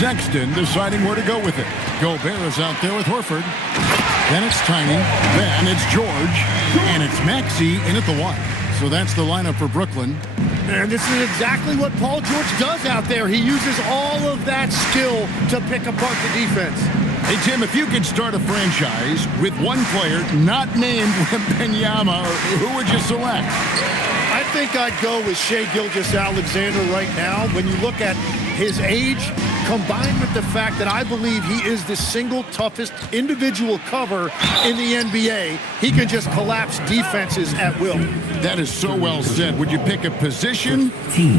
Sexton deciding where to go with it. Gobert is out there with Horford. Then it's Tiny. Then it's George. And it's Maxey in at the one. So that's the lineup for Brooklyn. And this is exactly what Paul George does out there. He uses all of that skill to pick apart the defense. Hey, Tim, if you could start a franchise with one player not named Wembanyama, who would you select? I think I'd go with Shai Gilgeous-Alexander right now. When you look at his age, combined with the fact that I believe he is the single toughest individual cover in the NBA, he can just collapse defenses at will. That is so well said. Would you pick a position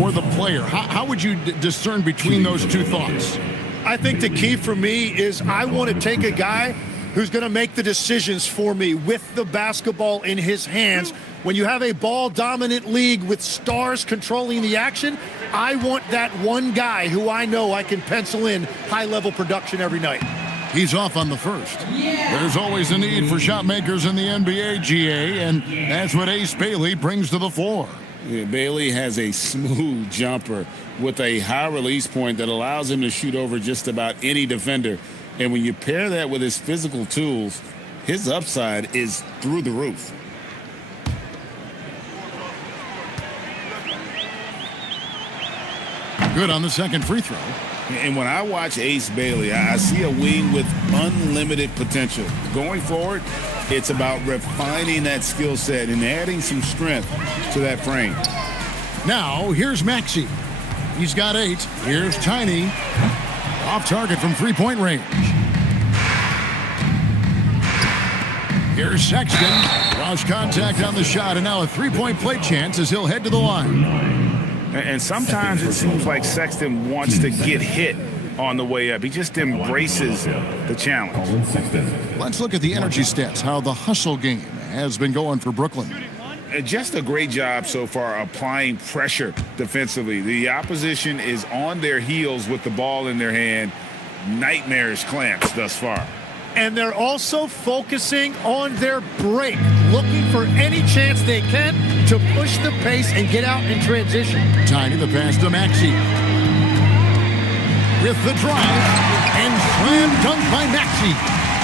or the player? How would you discern between those two thoughts? I think the key for me is I want to take a guy who's going to make the decisions for me with the basketball in his hands. When you have a ball-dominant league with stars controlling the action, I want that one guy who I know I can pencil in high-level production every night. He's off on the first. There's always a need for shot makers in the NBA, GA, and that's what Ace Bailey brings to the floor. Yeah, Bailey has a smooth jumper with a high release point that allows him to shoot over just about any defender. And when you pair that with his physical tools, his upside is through the roof. Good on the second free throw. And when I watch Ace Bailey, I see a wing with unlimited potential. Going forward, it's about refining that skill set and adding some strength to that frame. Now, here's Maxey. He's got 8. Here's Tiny. Off target from three-point range. Here's Sexton. Lost contact on the shot, and now a three-point play chance as he'll head to the line. And sometimes it seems like Sexton wants to get hit on the way up. He just embraces the challenge. Let's look at the energy stats, how the hustle game has been going for Brooklyn. Just a great job so far applying pressure defensively. The opposition is on their heels with the ball in their hand. Nightmarish clamps thus far. And they're also focusing on their break, looking for any chance they can to push the pace and get out in transition. Tiny the pass to Maxey. With the drive, and slam dunk by Maxey.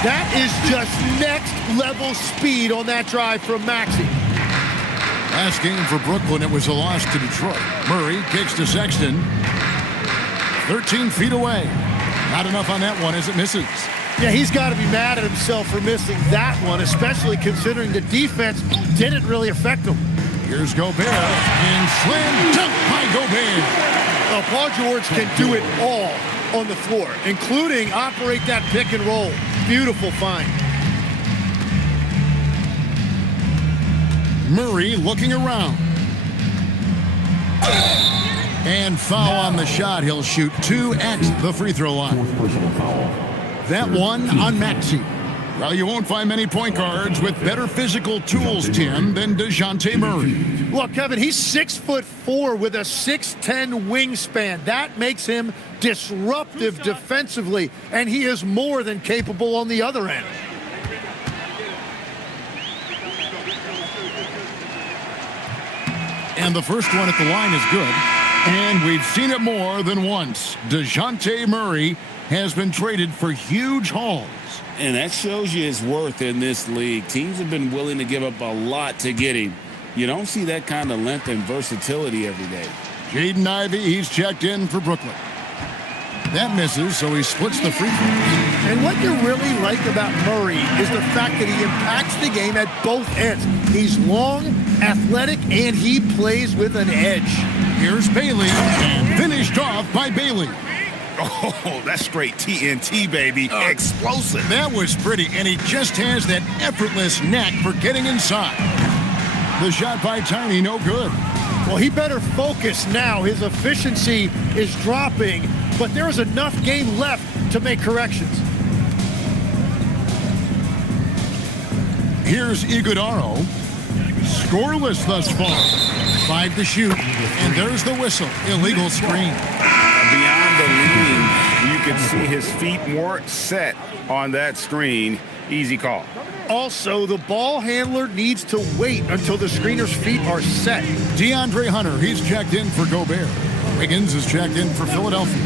That is just next level speed on that drive from Maxey. Last game for Brooklyn, it was a loss to Detroit. Murray kicks to Sexton. 13 feet away. Not enough on that one as it misses. Yeah, he's got to be mad at himself for missing that one, especially considering the defense didn't really affect him. Here's Gobert, and slam dunk by Gobert. Well, Paul George can do it all on the floor, including operate that pick and roll. Beautiful find. Murray looking around. And foul on the shot. He'll shoot 2 at the free throw line. That one on Maxey. Well, you won't find many point guards with better physical tools, Tim, than DeJounte Murray. Well, Kevin, he's 6'4" with a 6'10" wingspan. That makes him disruptive defensively, and he is more than capable on the other end. And the first one at the line is good. And we've seen it more than once. DeJounte Murray has been traded for huge hauls. And that shows you his worth in this league. Teams have been willing to give up a lot to get him. You don't see that kind of length and versatility every day. Jaden Ivey, he's checked in for Brooklyn. That misses, so he splits the free throws. And what you really like about Murray is the fact that he impacts the game at both ends. He's long, athletic, and he plays with an edge. Here's Bailey, and finished off by Bailey. Oh, that's straight TNT, baby. Explosive. That was pretty, and he just has that effortless knack for getting inside. The shot by Tiny, no good. Well, he better focus now. His efficiency is dropping, but there's enough game left to make corrections. Here's Iguodaro. Scoreless thus far. 5 to shoot, and there's the whistle. Illegal screen. Beyond the lean, you can see his feet more set on that screen. Easy call. Also, the ball handler needs to wait until the screener's feet are set. DeAndre Hunter, he's checked in for Gobert. Wiggins is checked in for Philadelphia.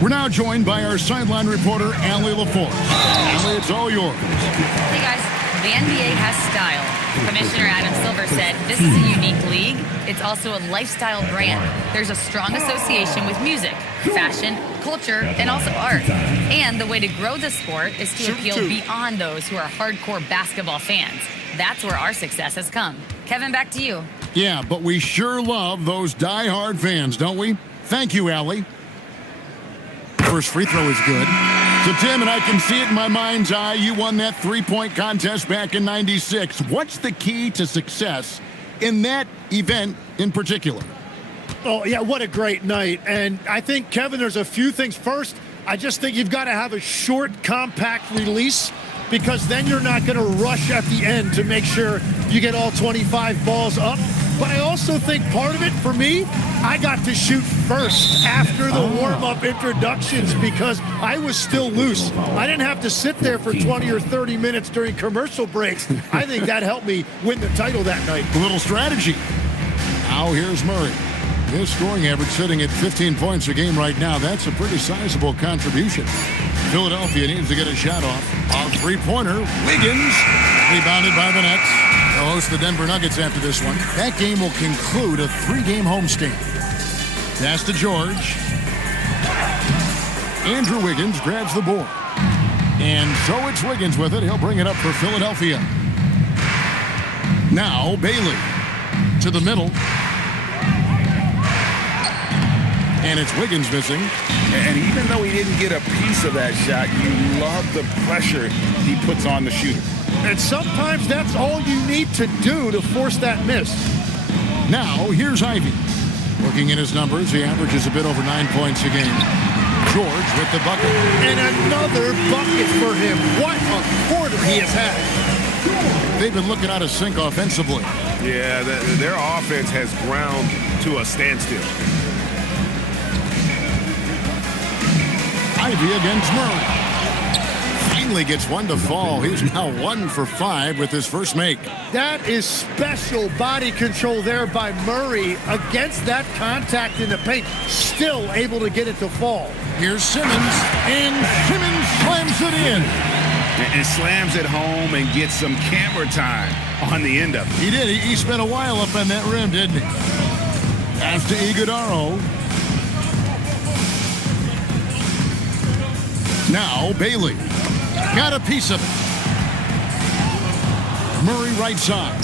We're now joined by our sideline reporter, Allie LaForce. Allie, it's all yours. Hey guys, the NBA has style. Commissioner Adam Silver said this is a unique league. It's also a lifestyle brand. There's a strong association with music, fashion, culture, and also art. And the way to grow the sport is to appeal beyond those who are hardcore basketball fans. That's where our success has come. Kevin, back to you. Yeah, but we sure love those die-hard fans, don't we? Thank you, Allie. First free throw is good. So, Tim, and I can see it in my mind's eye, you won that three-point contest back in '96. What's the key to success in that event in particular? Oh, yeah, what a great night. And I think, Kevin, there's a few things. First, I just think you've got to have a short, compact release, because then you're not going to rush at the end to make sure you get all 25 balls up. But I also think part of it, for me, I got to shoot first after the warm-up introductions because I was still loose. I didn't have to sit there for 20 or 30 minutes during commercial breaks. I think that helped me win the title that night. A little strategy. Now here's Murray. His scoring average sitting at 15 points a game right now. That's a pretty sizable contribution. Philadelphia needs to get a shot off. A three-pointer. Wiggins. Rebounded by the Nets. They'll host the Denver Nuggets after this one. That game will conclude a three-game homestand. Pass to George. Andrew Wiggins grabs the board. And so it's Wiggins with it. He'll bring it up for Philadelphia. Now Bailey to the middle. And it's Wiggins missing. And even though he didn't get a piece of that shot, you love the pressure he puts on the shooter. And sometimes that's all you need to do to force that miss. Now, here's Ivy. Looking at his numbers, he averages a bit over 9 points a game. George with the bucket. And another bucket for him. What a quarter he has had. They've been looking out of sync offensively. Yeah, their offense has ground to a standstill. Ivy against Murray. Finally gets one to fall. He's now 1 for 5 with his first make. That is special body control there by Murray against that contact in the paint. Still able to get it to fall. Here's Simmons, and Simmons slams it in. And slams it home and gets some camera time on the end of it. He did. He spent a while up on that rim, didn't he? Pass to Iguodaro. Now Bailey. Got a piece of it. Murray right side.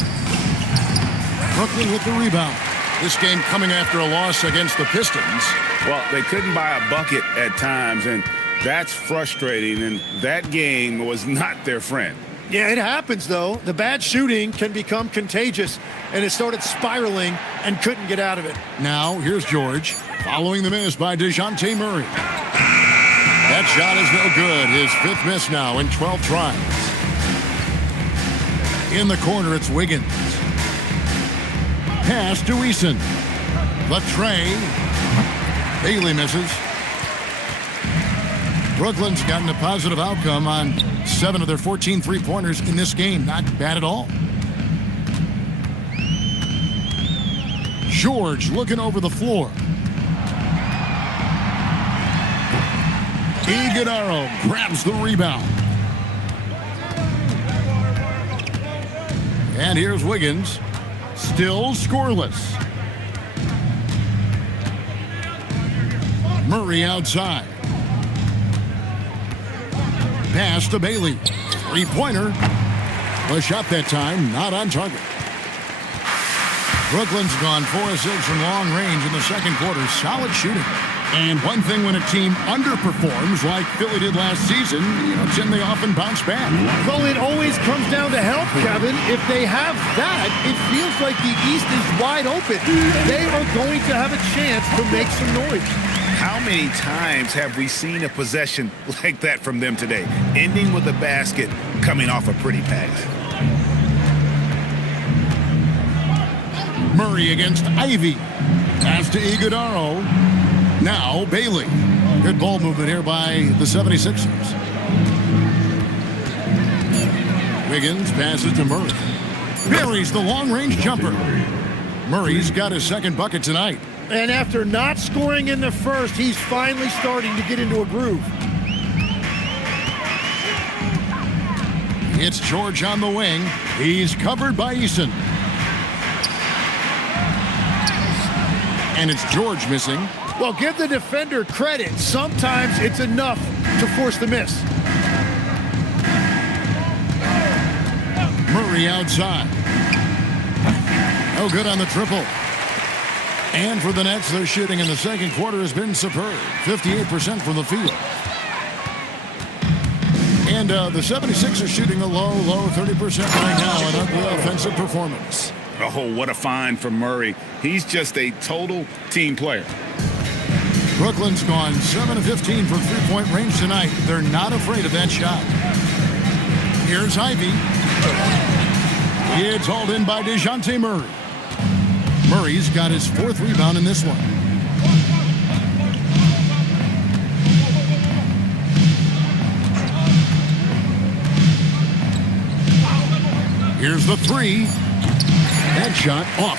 Brooklyn with the rebound. This game coming after a loss against the Pistons. Well, they couldn't buy a bucket at times, and that's frustrating, and that game was not their friend. Yeah, it happens, though. The bad shooting can become contagious, and it started spiraling and couldn't get out of it. Now, here's George, following the miss by DeJounte Murray. That shot is no good. His 5th miss now in 12 tries. In the corner, it's Wiggins. Pass to Eason. The tray. Bailey misses. Brooklyn's gotten a positive outcome on 7 of their 14 three-pointers in this game. Not bad at all. George looking over the floor. Iguodaro grabs the rebound. And here's Wiggins. Still scoreless. Murray outside. Pass to Bailey. Three-pointer. A shot that time, not on target. Brooklyn's gone 4 of 6 from long range in the second quarter. Solid shooting. And one thing when a team underperforms like Philly did last season, Jim, they often bounce back. Well, it always comes down to health, Kevin. If they have that, it feels like the East is wide open. They are going to have a chance to make some noise. How many times have we seen a possession like that from them today, ending with a basket coming off a pretty pass? Murray against Ivy. Pass to Iguodaro. Now Bailey. Good ball movement here by the 76ers. Wiggins passes to Murray. Buries the long-range jumper. Murray's got his second bucket tonight. And after not scoring in the first, he's finally starting to get into a groove. It's George on the wing. He's covered by Eason. And it's George missing. Well, give the defender credit. Sometimes it's enough to force the miss. Murray outside. No good on the triple. And for the Nets, their shooting in the second quarter has been superb. 58% from the field. And the 76ers shooting a low 30% right now. An ugly offensive performance. Oh, what a find from Murray. He's just a total team player. Brooklyn's gone 7 of 15 from three-point range tonight. They're not afraid of that shot. Here's Ivy. It's hauled in by DeJounte Murray. Murray's got his fourth rebound in this one. Here's the three. That shot off.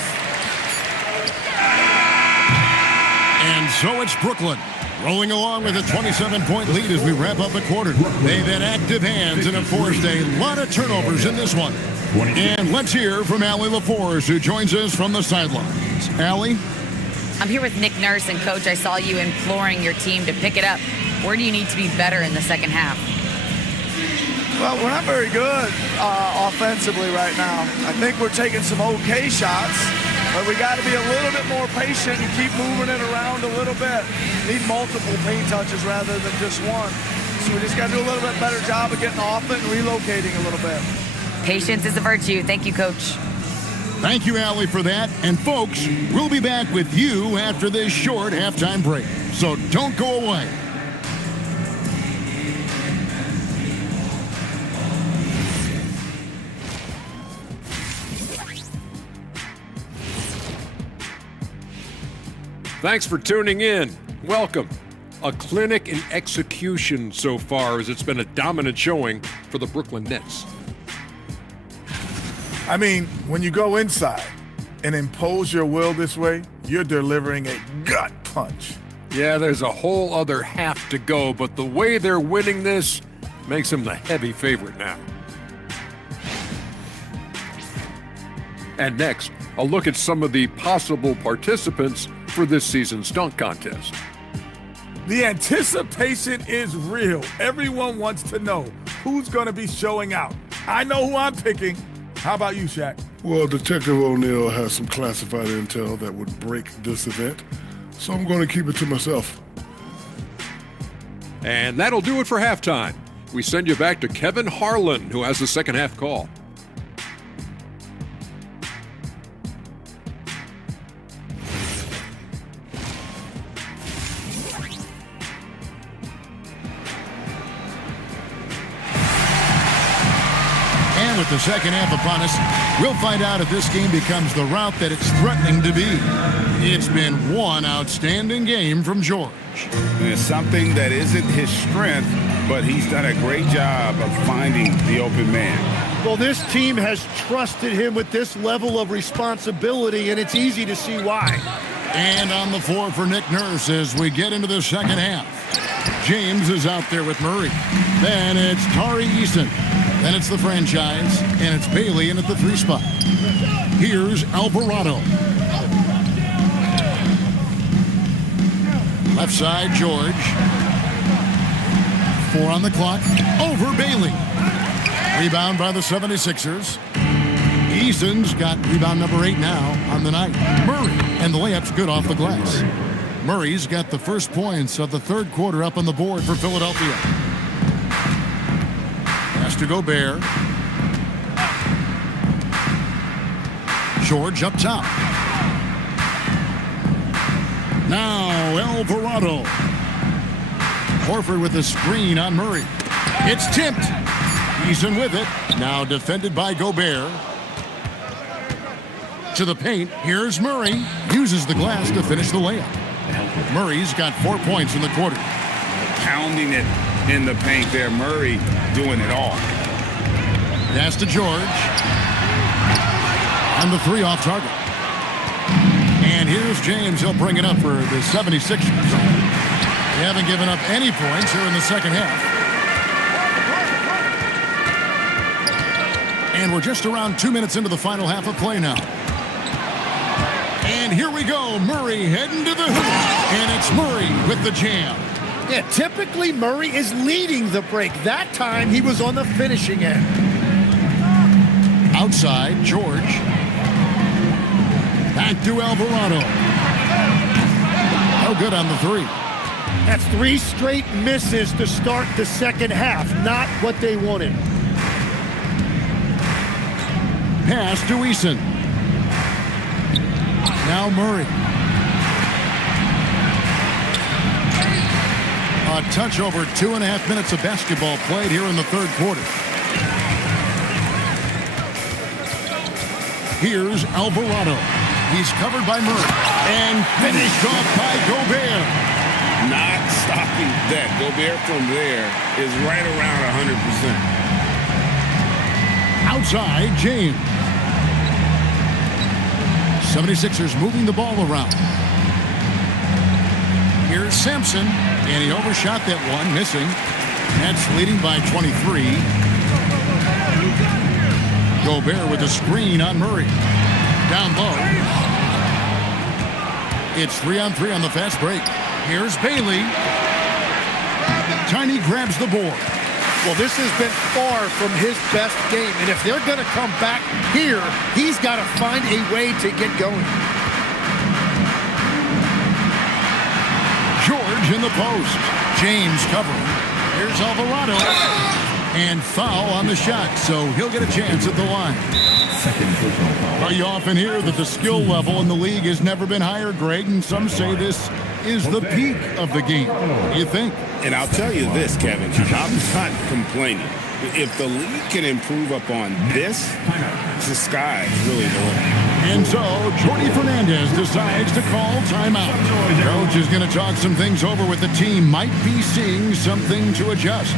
And so it's Brooklyn rolling along with a 27-point lead as we wrap up the quarter. They've had active hands and have forced a lot of turnovers in this one. And let's hear from Allie LaForce, who joins us from the sidelines. Allie? I'm here with Nick Nurse, and Coach, I saw you imploring your team to pick it up. Where do you need to be better in the second half? Well, we're not very good offensively right now. I think we're taking some okay shots, but we got to be a little bit more patient and keep moving it around a little bit. Need multiple paint touches rather than just one. So we just got to do a little bit better job of getting off it and relocating a little bit. Patience is a virtue. Thank you, Coach. Thank you, Allie, for that. And folks, we'll be back with you after this short halftime break. So don't go away. Thanks for tuning in. Welcome. A clinic in execution so far, as it's been a dominant showing for the Brooklyn Nets. I mean, when you go inside and impose your will this way, you're delivering a gut punch. Yeah, there's a whole other half to go, but the way they're winning this makes them the heavy favorite now. And next, a look at some of the possible participants for this season's dunk contest. The anticipation is real. Everyone wants to know who's going to be showing out. I know who I'm picking. How about you, Shaq? Well, Detective O'Neill has some classified intel that would break this event, so I'm going to keep it to myself. And that'll do it for halftime. We send you back to Kevin Harlan, who has the second half call. With the second half upon us, we'll find out if this game becomes the route that it's threatening to be. It's been one outstanding game from George. It's something that isn't his strength, but he's done a great job of finding the open man. Well, this team has trusted him with this level of responsibility, and it's easy to see why. And on the floor for Nick Nurse as we get into the second half. James is out there with Murray. Then it's Tari Eason. Then it's the franchise, and it's Bailey in at the 3 spot. Here's Alvarado. Left side, George. 4 on the clock. Over Bailey. Rebound by the 76ers. Eason's got rebound number 8 now on the night. Murray, and the layup's good off the glass. Murray's got the first points of the third quarter up on the board for Philadelphia. Pass to Gobert. George up top. Now Alvarado. Horford with the screen on Murray. It's tipped. Eason with it. Now defended by Gobert. To the paint. Here's Murray. Uses the glass to finish the layup. Murray's got 4 points in the quarter. Pounding it in the paint there. Murray doing it all. Pass to George. And the 3 off target. And here's James. He'll bring it up for the 76ers. They haven't given up any points here in the second half. And we're just around 2 minutes into the final half of play now. And here we go. Murray heading to the hoop. And it's Murray with the jam. Yeah, typically Murray is leading the break. That time he was on the finishing end. Outside, George. Back to Alvarado. No good on the three. That's 3 straight misses to start the second half. Not what they wanted. Pass to Eason. Now Murray. A touch over 2.5 minutes of basketball played here in the third quarter. Here's Alvarado. He's covered by Murray. And finished off by Gobert. Not stopping that. Gobert from there is right around 100%. Outside, James. 76ers moving the ball around. Here's Sampson, and he overshot that one, missing. Nets leading by 23. Gobert with a screen on Murray. Down low. It's 3-on-3 on the fast break. Here's Bailey. Tiny grabs the board. Well, this has been far from his best game, and if they're going to come back here, he's got to find a way to get going. George in the post. James covering. Here's Alvarado. And foul on the shot, so he'll get a chance at the line. Well, you often hear that the skill level in the league has never been higher, Greg, and some say this is the peak of the game. What do you think? And I'll tell you this, Kevin, I'm not complaining. If the league can improve upon this, the sky's really the limit. And so, Jordi Fernandez decides to call timeout. Coach is going to talk some things over with the team. Might be seeing something to adjust.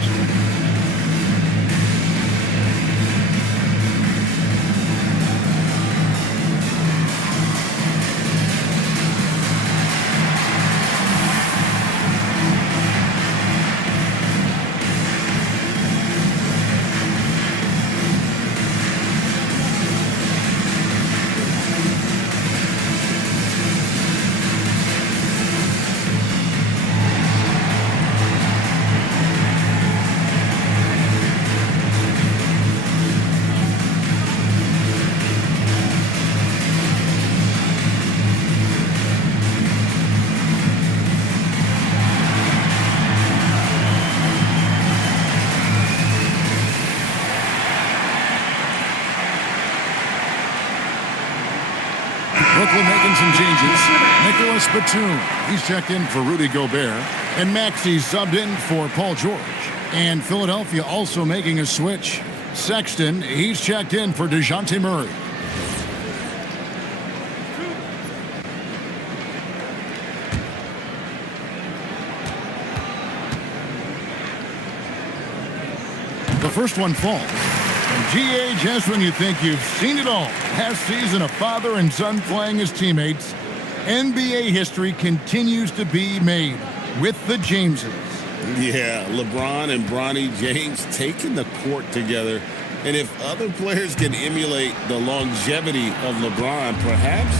Brooklyn making some changes. Nicholas Batum, he's checked in for Rudy Gobert. And Maxey subbed in for Paul George. And Philadelphia also making a switch. Sexton, he's checked in for DeJounte Murray. The first one falls. GA, just when you think you've seen it all. Last season, a father and son playing as teammates. NBA history continues to be made with the Jameses. Yeah, LeBron and Bronny James taking the court together. And if other players can emulate the longevity of LeBron, perhaps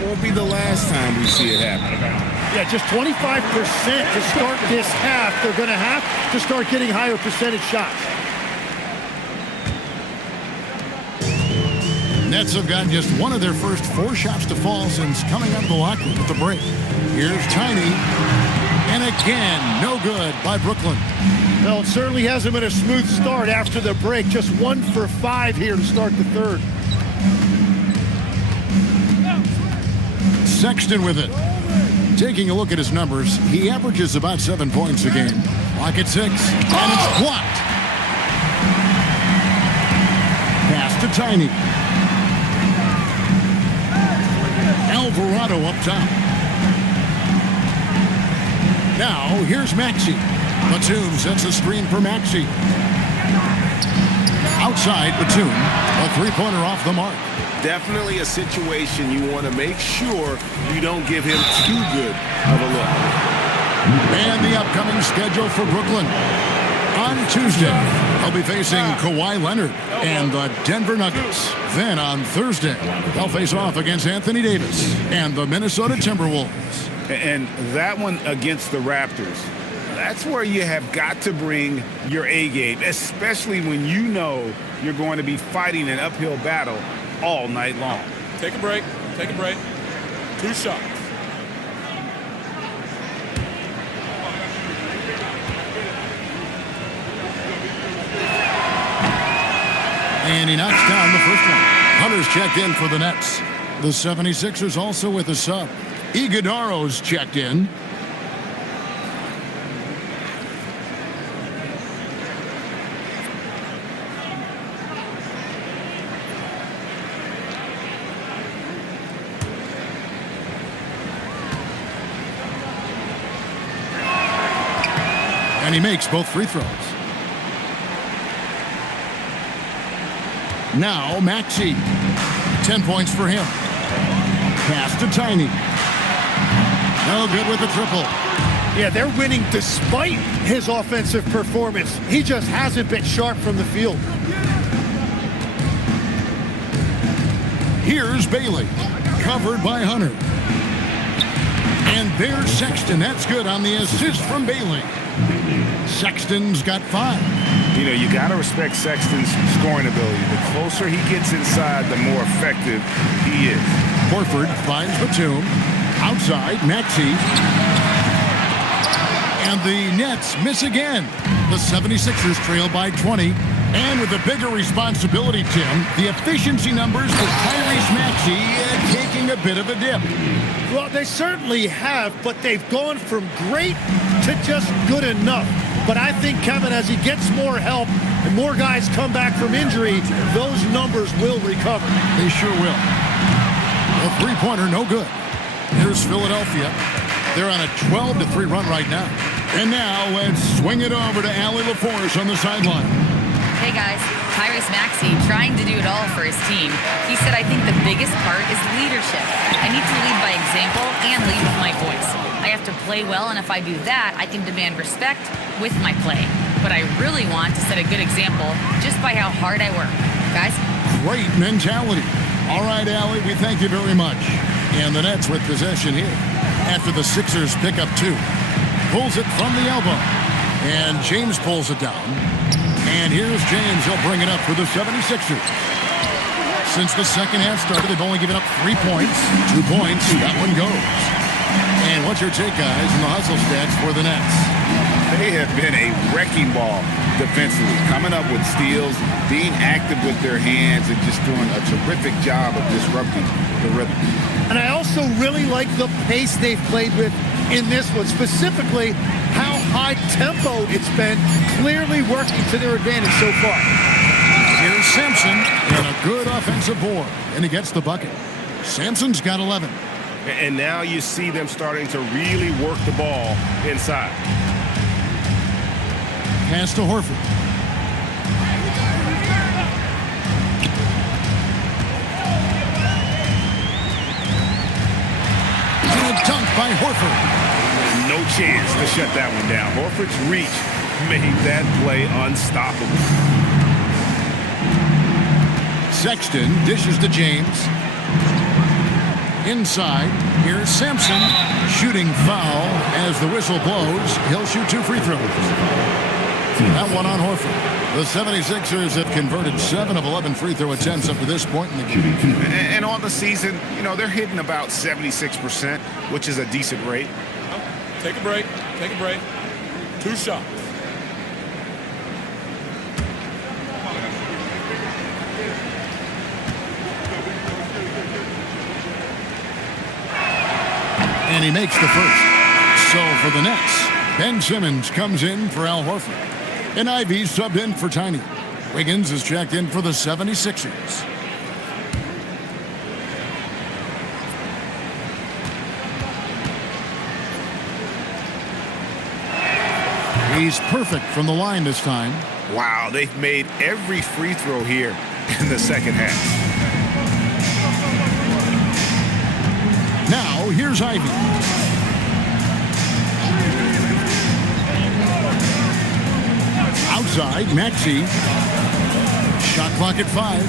it won't be the last time we see it happen. Yeah, just 25% to start this half. They're going to have to start getting higher percentage shots. Nets have gotten just one of their first 4 shots to fall since coming out of the locker room at the break. Here's Tiny. And again, no good by Brooklyn. Well, it certainly hasn't been a smooth start after the break. Just 1 for 5 here to start the third. Sexton with it. Taking a look at his numbers, he averages about 7 points a game. Clock at 6, and it's blocked. Pass to Tiny. Alvarado up top. Now, here's Maxey. Batum sets a screen for Maxey. Outside, Batum. A three-pointer off the mark. Definitely a situation you want to make sure you don't give him too good of a look. And the upcoming schedule for Brooklyn. On Tuesday, they'll be facing Kawhi Leonard and the Denver Nuggets. Then on Thursday, they'll face off against Anthony Davis and the Minnesota Timberwolves. And that one against the Raptors, that's where you have got to bring your A game, especially when you know you're going to be fighting an uphill battle all night long. Take a break. Take a break. 2 shots. And he knocks down the first one. Hunter's checked in for the Nets. The 76ers also with a sub. Iguodaro's checked in. And he makes both free throws. Now Maxey. 10 points for him. Pass to Tiny. No good with the triple. Yeah, they're winning despite his offensive performance. He just hasn't been sharp from the field. Here's Bailey. Covered by Hunter. And there's Sexton. That's good on the assist from Bailey. Sexton's got 5. You know, you got to respect Sexton's scoring ability. The closer he gets inside, the more effective he is. Horford finds Batum. Outside, Maxey. And the Nets miss again. The 76ers trail by 20. And with a bigger responsibility, Tim, the efficiency numbers for Tyrese Maxey taking a bit of a dip. Well, they certainly have, but they've gone from great to just good enough. But I think, Kevin, as he gets more help and more guys come back from injury, those numbers will recover. They sure will. A three-pointer, no good. Here's Philadelphia. They're on a 12-3 run right now. And now let's swing it over to Allie LaForce on the sideline. Hey guys, Tyrese Maxey trying to do it all for his team. He said, I think the biggest part is leadership. I need to lead by example and lead with my voice. I have to play well, and if I do that, I can demand respect with my play. But I really want to set a good example just by how hard I work. Guys? Great mentality. All right, Allie, we thank you very much. And the Nets with possession here after the Sixers pick up 2. Pulls it from the elbow. And James pulls it down. And here's James. He'll bring it up for the 76ers. Since the second half started, they've only given up 3 points. 2 points. That one goes. And what's your take, guys, in the hustle stats for the Nets? They have been a wrecking ball defensively, coming up with steals, being active with their hands, and just doing a terrific job of disrupting the rhythm. And I also really like the pace they've played with in this one, specifically how high tempo it's been, clearly working to their advantage so far. Here's Sampson and a good offensive board, and he gets the bucket. Sampson's got 11. And now you see them starting to really work the ball inside. Pass to Horford. And a dunk by Horford. No chance to shut that one down. Horford's reach made that play unstoppable. Sexton dishes to James. Inside, here's Sampson. Shooting foul as the whistle blows. He'll shoot 2 free throws. That one on Horford. The 76ers have converted 7 of 11 free throw attempts up to this point in the game. And on the season, you know, they're hitting about 76%, which is a decent rate. Take a break. Take a break. 2 shots. And he makes the first. So for the Nets, Ben Simmons comes in for Al Horford. And Ivy subbed in for Tiny. Wiggins is checked in for the 76ers. He's perfect from the line this time. Wow, they've made every free throw here in the second half. Now, here's Ivy. Outside, Maxey. Shot clock at 5.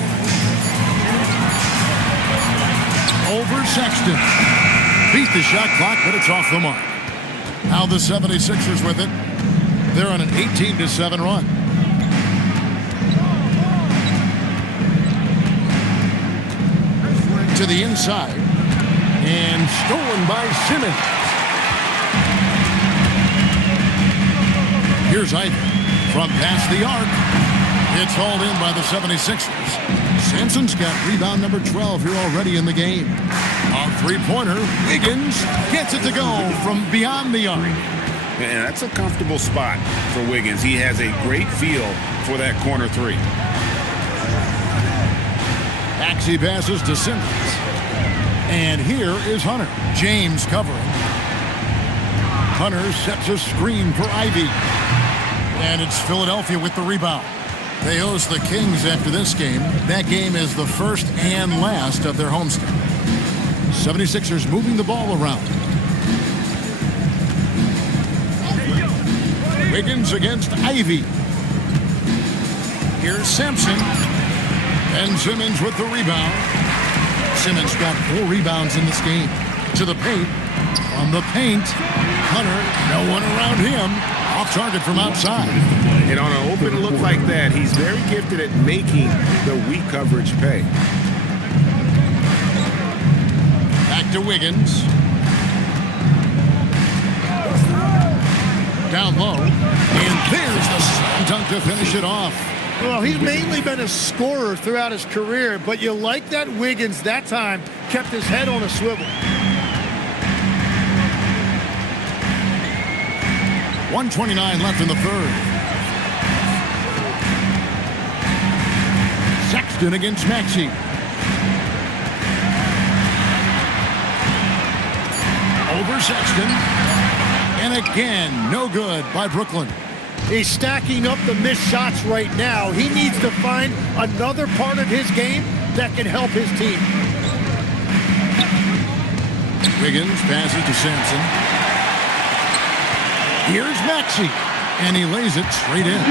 Over Sexton. Beat the shot clock, but it's off the mark. Now the 76ers with it. They're on an 18-7 run. To the inside. And stolen by Simmons. Here's Ivy from past the arc. It's hauled in by the 76ers. Sampson's got rebound number 12 here already in the game. A three-pointer. Wiggins gets it to go from beyond the arc. And that's a comfortable spot for Wiggins. He has a great feel for that corner three. Maxey passes to Simmons. And here is Hunter. James covering. Hunter sets a screen for Ivy. And it's Philadelphia with the rebound. They host the Kings after this game. That game is the first and last of their homestand. 76ers moving the ball around. Wiggins against Ivy. Here's Sampson. And Simmons with the rebound. Simmons got 4 rebounds in this game. To the paint. On the paint. Hunter, no one around him. Off target from outside. And on an open look like that, he's very gifted at making the weak coverage pay. Back to Wiggins. Down low. And there's the slam dunk to finish it off. Well, he's mainly been a scorer throughout his career, but you like that Wiggins that time kept his head on a swivel. 1:29 left in the third. Sexton against Maxey. Over Sexton. And again, no good by Brooklyn. He's stacking up the missed shots right now. He needs to find another part of his game that can help his team. Wiggins passes to Sampson. Here's Maxey. And he lays it straight in.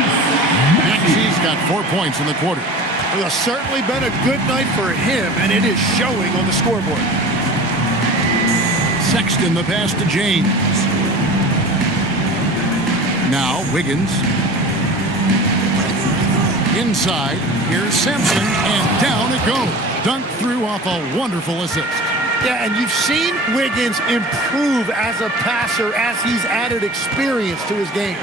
Maxey's got 4 points in the quarter. It's certainly been a good night for him, and it is showing on the scoreboard. Sexton the pass to James. Now Wiggins. Inside. Here's Sampson. And down it goes. Dunked through off a wonderful assist. Yeah, and you've seen Wiggins improve as a passer as he's added experience to his game.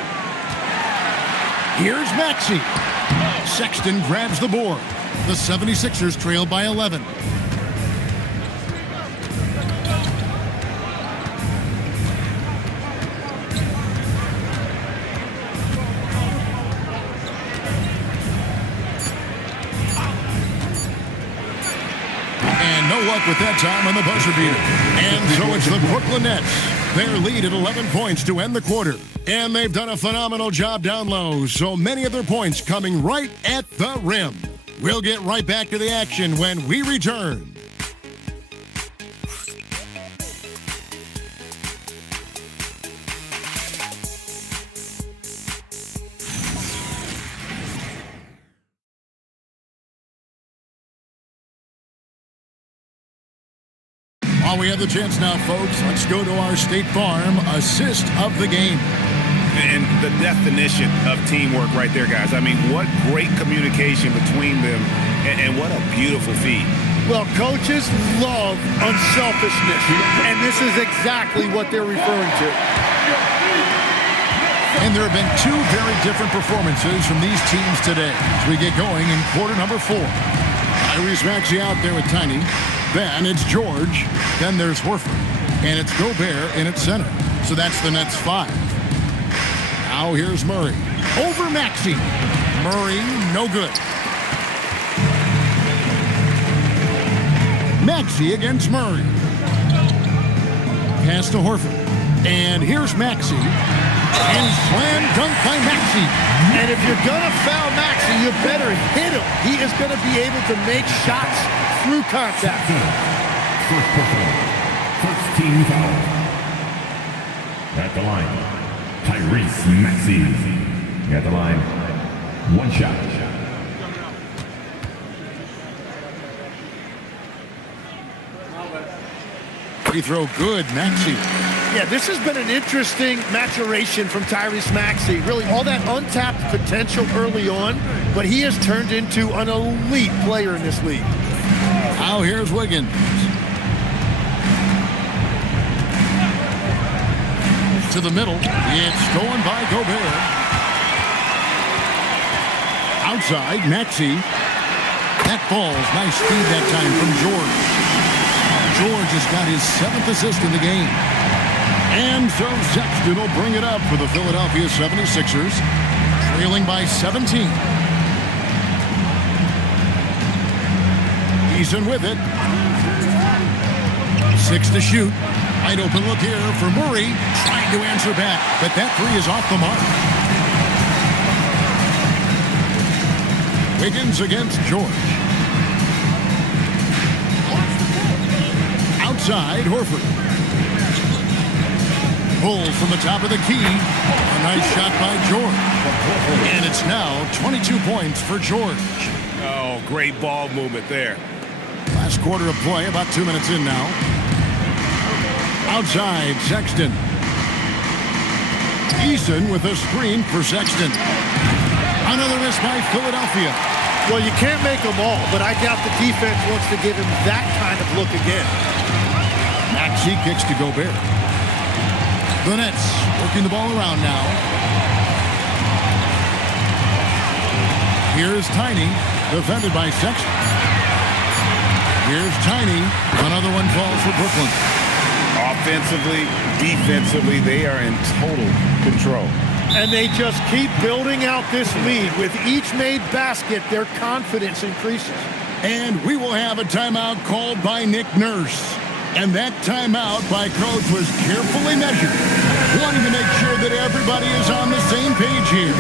Here's Maxey. Sexton grabs the board. The 76ers trail by 11. No luck with that time on the buzzer beater. And so it's the Brooklyn Nets. Their lead at 11 points to end the quarter. And they've done a phenomenal job down low. So many of their points coming right at the rim. We'll get right back to the action when we return. While we have the chance now, folks, let's go to our State Farm assist of the game. And the definition of teamwork right there, guys. I mean, what great communication between them, and what a beautiful feed. Well, coaches love unselfishness, and this is exactly what they're referring to. And there have been 2 very different performances from these teams today as we get going in quarter number 4. Tyrese Maxey out there with Tiny. Then it's George. Then there's Horford. And it's Gobert in its center. So that's the Nets 5. Now here's Murray. Over Maxey. Murray, no good. Maxey against Murray. Pass to Horford. And here's Maxey. And slam dunk by Maxey. And if you're going to foul Maxey, you better hit him. He is going to be able to make shots through contact. team foul. At the line, Tyrese Maxey. At the line, 1 shot. Free throw good, Maxey. Yeah, this has been an interesting maturation from Tyrese Maxey. Really, all that untapped potential early on, but he has turned into an elite player in this league. Now here's Wiggins. To the middle. It's stolen by Gobert. Outside, Maxey. That falls. Nice speed that time from George. George has got his 7th assist in the game. And so Sexton will bring it up for the Philadelphia 76ers, trailing by 17. Eason with it. 6 to shoot. Wide open look here for Murray. Trying to answer back, but that three is off the mark. Wiggins against George. Outside, Horford. Pulls from the top of the key. A nice shot by George. And it's now 22 points for George. Oh, great ball movement there. Last quarter of play, about 2 minutes in now. Outside, Sexton. Eason with a screen for Sexton. Another miss by Philadelphia. Well, you can't make them all, but I doubt the defense wants to give him that kind of look again. Maxey kicks to Gobert. The Nets working the ball around now. Here's Tiny, defended by Sexton. Here's Tiny. Another one falls for Brooklyn. Offensively, defensively, they are in total control. And they just keep building out this lead. With each made basket, their confidence increases. And we will have a timeout called by Nick Nurse. And that timeout by Coach was carefully measured, wanting to make sure that everybody is on the same page here.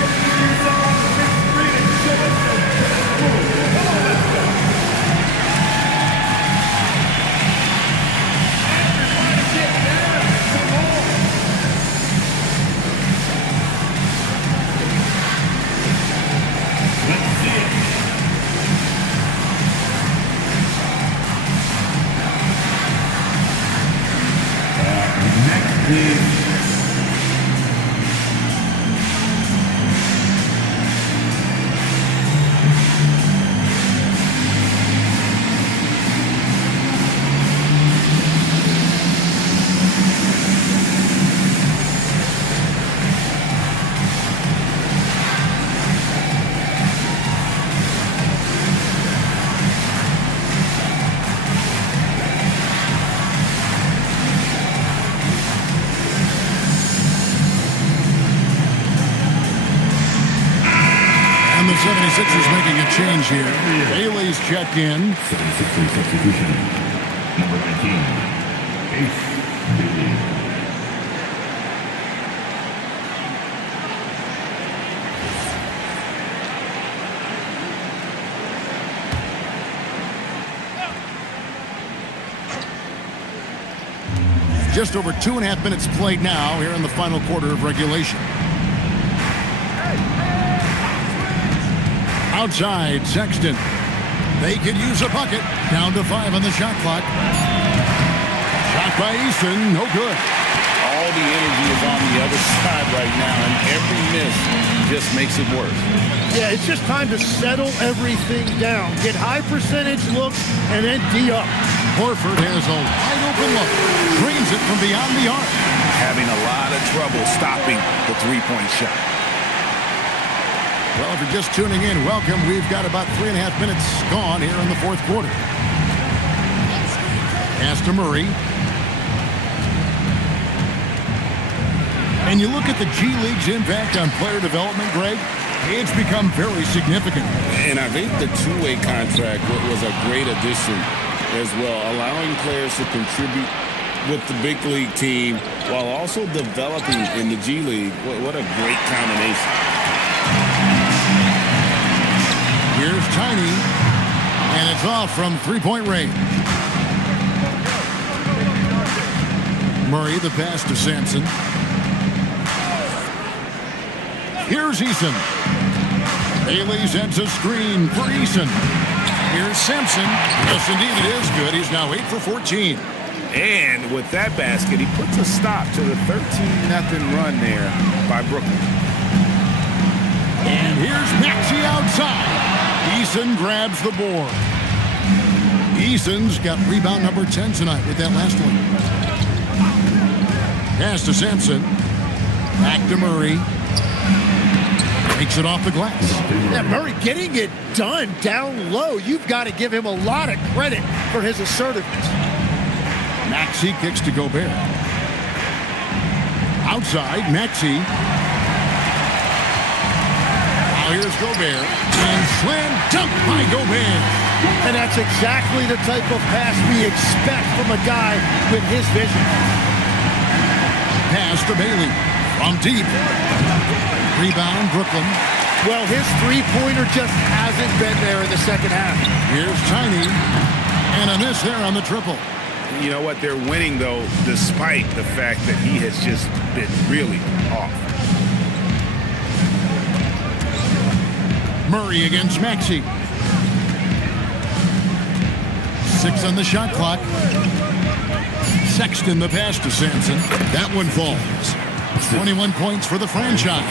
And the 76ers making a change here. Bailey's checked in. 76ers substitution. Number 19. Ace Bailey. Just over 2.5 minutes played now here in the final quarter of regulation. Outside, Sexton. They could use a bucket. Down to 5 on the shot clock. Shot by Eason, no good. All the energy is on the other side right now, and every miss just makes it worse. Yeah, it's just time to settle everything down. Get high percentage looks and then D up. Horford has a wide open look. Drains it from beyond the arc. Having a lot of trouble stopping the three-point shot. Well, if you're just tuning in, welcome. We've got about 3.5 minutes gone here in the fourth quarter. Pass to Murray. And you look at the G League's impact on player development, Greg, it's become very significant. And I think the two-way contract was a great addition as well, allowing players to contribute with the big league team while also developing in the G League. What a great combination. Here's Tiny, and it's off from three-point range. Murray, the pass to Sampson. Here's Eason. Bailey sends a screen for Eason. Here's Sampson. Yes, indeed, it is good. He's now 8 for 14. And with that basket, he puts a stop to the 13-0 run there by Brooklyn. And here's Maxey outside. Eason grabs the board. Eason's got rebound number 10 tonight with that last one. Pass to Sampson. Back to Murray. Takes it off the glass. Yeah, Murray getting it done down low. You've got to give him a lot of credit for his assertiveness. Maxey kicks to Gobert. Outside, Maxey. Now here's Gobert. And slam dunk by Gobert. And that's exactly the type of pass we expect from a guy with his vision. Pass to Bailey. From deep. Rebound, Brooklyn. Well, his three-pointer just hasn't been there in the second half. Here's Tiny. And a miss there on the triple. You know what? They're winning, though, despite the fact that he has just been really off. Murray against Maxey. 6 on the shot clock. Sexton the pass to Sampson. That one falls. 21 points for the franchise.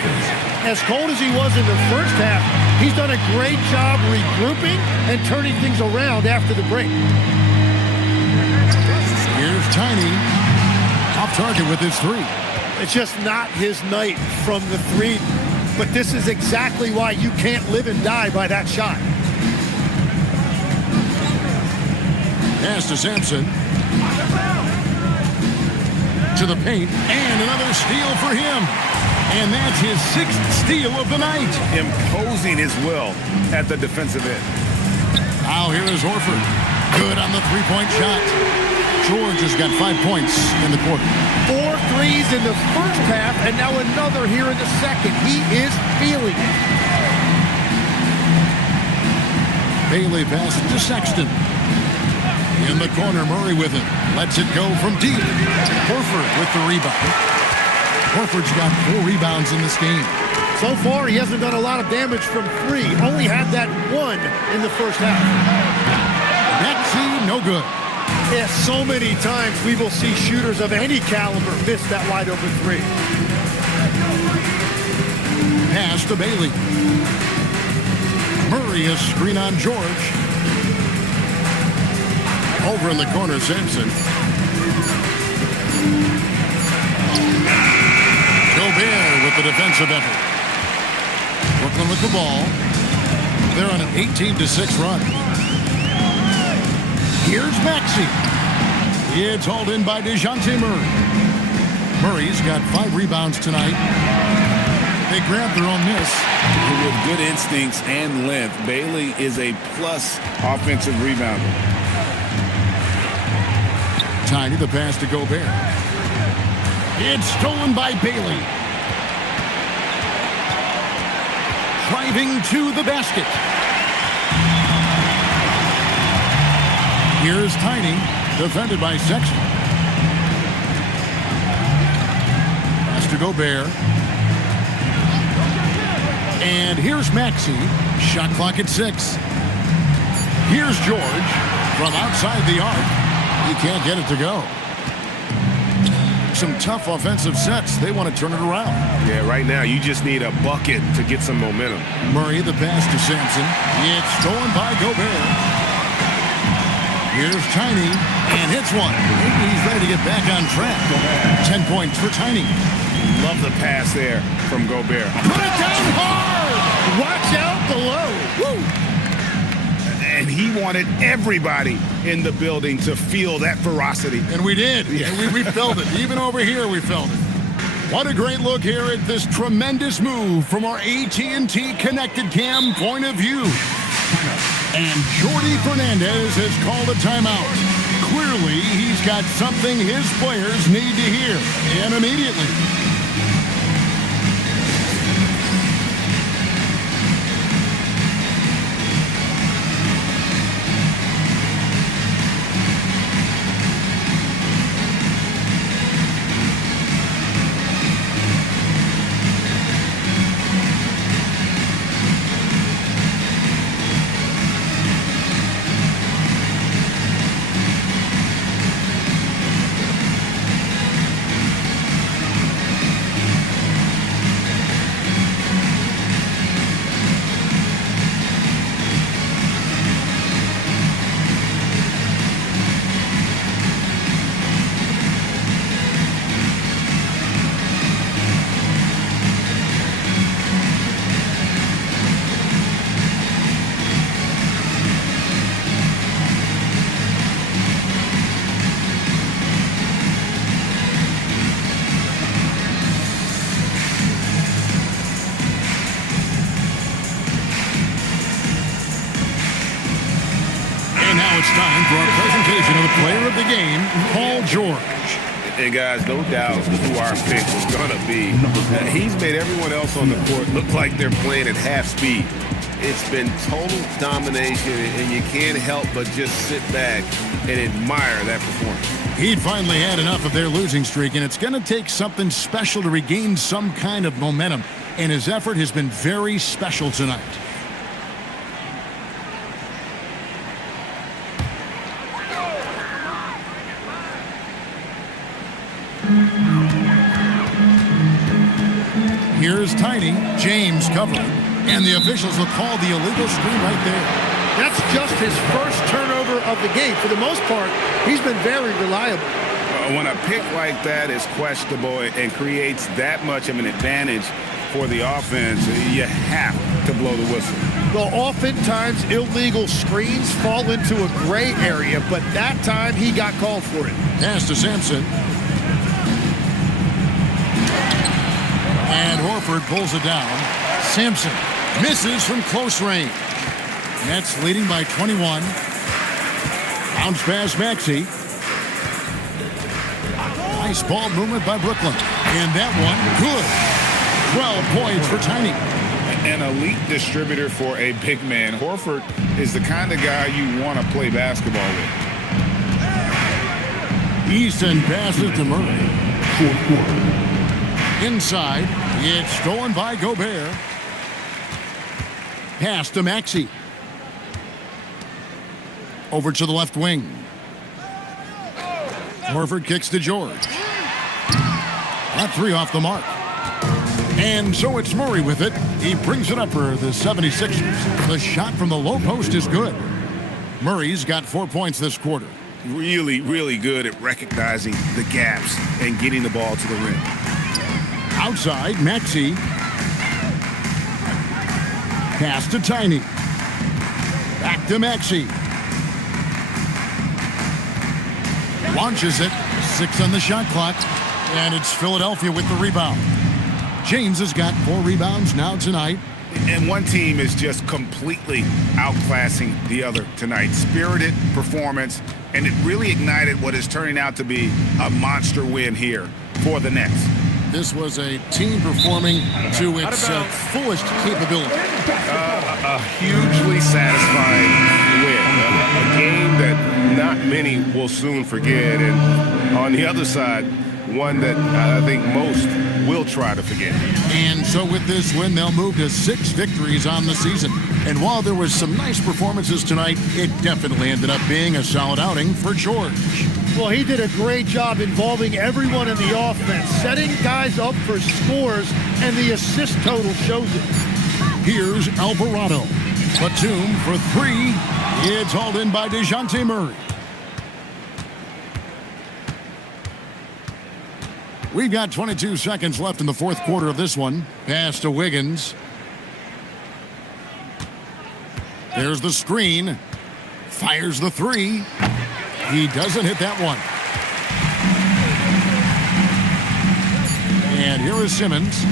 As cold as he was in the first half, he's done a great job regrouping and turning things around after the break. Here's Tiny. Off target with his three. It's just not his night from the three, but this is exactly why you can't live and die by that shot. Pass to Sampson. To the paint, and another steal for him. And that's his 6th steal of the night. Imposing his will at the defensive end. Now here is Horford. Good on the three-point shot. George has got 5 points in the quarter. 4 threes in the first half, and now another here in the second. He is feeling it. Bailey passes to Sexton. In the corner, Murray with it. Lets it go from deep. Horford with the rebound. Horford's got 4 rebounds in this game. So far, he hasn't done a lot of damage from 3. Only had that 1 in the first half. Maxey, no good. Yeah, so many times we will see shooters of any caliber miss that wide open 3. Pass to Bailey. Murray a screen on George. Over in the corner, Sampson. Gobert with the defensive effort. Brooklyn with the ball. They're on an 18-6 run. Here's Maxey. It's hauled in by DeJounte Murray. Murray's got 5 rebounds tonight. They grabbed their own miss. With good instincts and length, Bailey is a plus offensive rebounder. Tiny the pass to Gobert. It's stolen by Bailey. Driving to the basket. Here's Tiny, defended by Sexton. Pass to Gobert. And here's Maxey. Shot clock at 6. Here's George from outside the arc. He can't get it to go. Some tough offensive sets. They want to turn it around. Yeah, right now you just need a bucket to get some momentum. Murray the pass to Sampson. It's stolen by Gobert. Here's Tiny and hits one. Maybe he's ready to get back on track. 10 points for Tiny. Love the pass there from Gobert. Put it down hard. Watch out below. Woo. And he wanted everybody in the building to feel that ferocity. And we did. Yeah. And we felt it. Even over here, we felt it. What a great look here at this tremendous move from our AT&T Connected Cam point of view. And Jordi Fernandez has called a timeout. Clearly, he's got something his players need to hear, and immediately. Player of the game, Paul George. And guys, no doubt who our pick was going to be. He's made everyone else on the court look like they're playing at half speed. It's been total domination, and you can't help but just sit back and admire that performance. He'd finally had enough of their losing streak, and it's going to take something special to regain some kind of momentum. And his effort has been very special tonight. Here's Tiny, James covering, and the officials will call the illegal screen right there. That's just his first turnover of the game. For the most part, he's been very reliable. When a pick like that is questionable and creates that much of an advantage for the offense, you have to blow the whistle. Well, oftentimes illegal screens fall into a gray area, but that time he got called for it. Pass to Sampson. And Horford pulls it down. Sampson misses from close range. Nets leading by 21. Bounce pass Maxey. Nice ball movement by Brooklyn. And that one, good. 12 points for Tiny. An elite distributor for a big man. Horford is the kind of guy you want to play basketball with. Easton passes to Murray. Fourth quarter. Inside, it's stolen by Gobert. Pass to Maxey. Over to the left wing. Horford kicks to George. That three off the mark. And so it's Murray with it. He brings it up for the 76ers. The shot from the low post is good. Murray's got 4 points this quarter. Really, really good at recognizing the gaps and getting the ball to the rim. Outside, Maxey. Pass to Tiny. Back to Maxey. Launches it. 6 on the shot clock. And it's Philadelphia with the rebound. James has got 4 rebounds now tonight. And one team is just completely outclassing the other tonight. Spirited performance, and it really ignited what is turning out to be a monster win here for the Nets. This was a team performing to its fullest capability. A hugely satisfying win. A game that not many will soon forget. And on the other side, one that I think most will try to forget. And so with this win, they'll move to 6 victories on the season. And while there was some nice performances tonight, it definitely ended up being a solid outing for George. Well, he did a great job involving everyone in the offense, setting guys up for scores, and the assist total shows it. Here's Alvarado. Batum for 3. It's hauled in by DeJounte Murray. We've got 22 seconds left in the fourth quarter of this one. Pass to Wiggins. There's the screen. Fires the 3. He doesn't hit that one. And here is Simmons.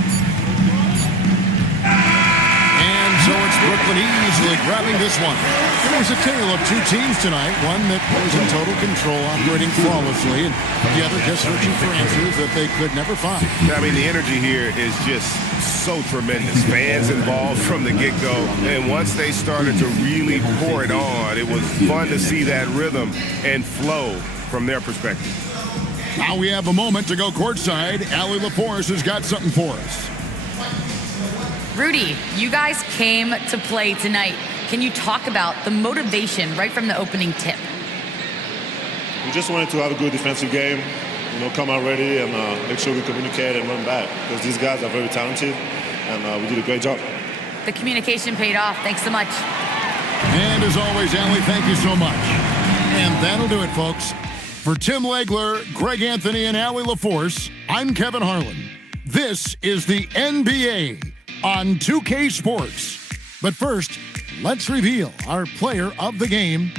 And so it's Brooklyn easily grabbing this one. It was a tale of 2 teams tonight. One that was in total control, operating flawlessly, and the other just searching for answers that they could never find. I mean, the energy here is just so tremendous. Fans involved from the get-go. And once they started to really pour it on, it was fun to see that rhythm and flow from their perspective. Now we have a moment to go courtside. Allie LaForce has got something for us. Rudy, you guys came to play tonight. Can you talk about the motivation right from the opening tip? We just wanted to have a good defensive game, come out ready and make sure we communicate and run back, because these guys are very talented, and we did a great job. The communication paid off. Thanks so much. And as always, Allie, thank you so much. And that'll do it, folks. For Tim Legler, Greg Anthony, and Allie LaForce, I'm Kevin Harlan. This is the NBA on 2K Sports. But first, let's reveal our player of the game